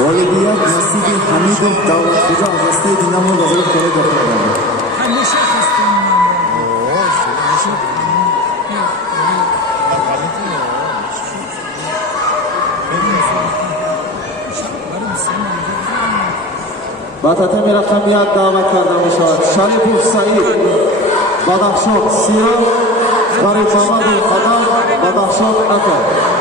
والدیت نصیب حمیدov давлатxo'ja از راسته دینامو داخل کنه داخل کنه. همیشه خستم با تتم رقمیت دعوت کرده می شود. شریف سعید بدخشان سیرا غریب محمد الخدم بدخشان اکر